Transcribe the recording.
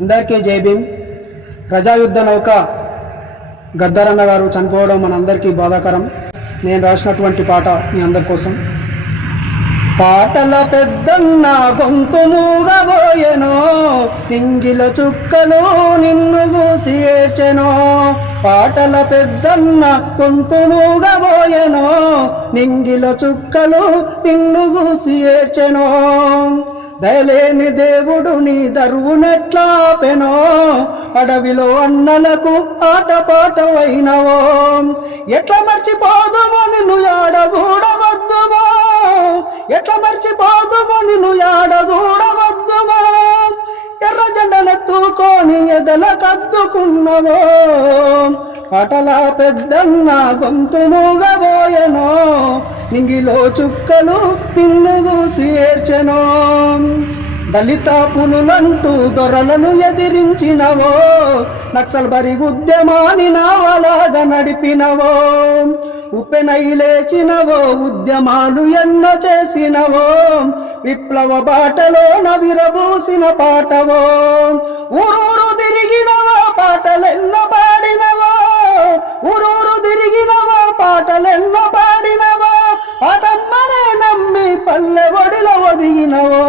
అందరికీ జై భీమ్. ప్రజాయుద్ధ నౌక గద్దరన్న గారు చనిపోవడం మనందరికీ బాధాకరం. నేను రాసినటువంటి పాట మీ అందరి కోసం. పాటల పెద్దన్న గొంతు మూగబోయెనో, నింగిల చుక్కలు నిన్ను చూసి ఏడ్చెనో. పాటల పెద్దన్న గొంతు మూగబోయెనో, నింగిల చుక్కలు నిన్ను చూసి ఏడ్చెనో. దయలేని దేవుడు నీ దరువునెట్లాపెనో, అడవిలో అన్నలకు ఆటపాటవైనవో. ఎట్లా మర్చిపోదుమో నిన్ను యాడ చూడవద్దుమో, ఎట్లా మర్చిపోదుమో నిన్ను యాడ చూడవద్దుమో. ఎర్ర జెండలెత్తుకొని ఎదల కద్దుకున్నవో, పాటల పెద్దన్న గొంతు మూగబోయెనో, నింగిలో చుక్కలు నిన్ను చూసి ఏడ్చెనో. దళిత పులులంటూ దొరలను ఎదిరించినవో, నక్సల్ బరి ఉద్యమాన్ని నావలాగా నడిపినవో. ఉప్పెనై లేచినవో, ఉద్యమాలు ఎన్నో చేసినవో, విప్లవ బాటలోన విరబూసిన పాటవో. ఊరూరు తిరిగినవో, పాటలెన్నో పాడినవో, ఊరూరు తిరిగినవో, పాటలెన్నో పాడినవో. పాటమ్మనే నమ్మి పల్లె ఒడిలో ఒదిగినవో,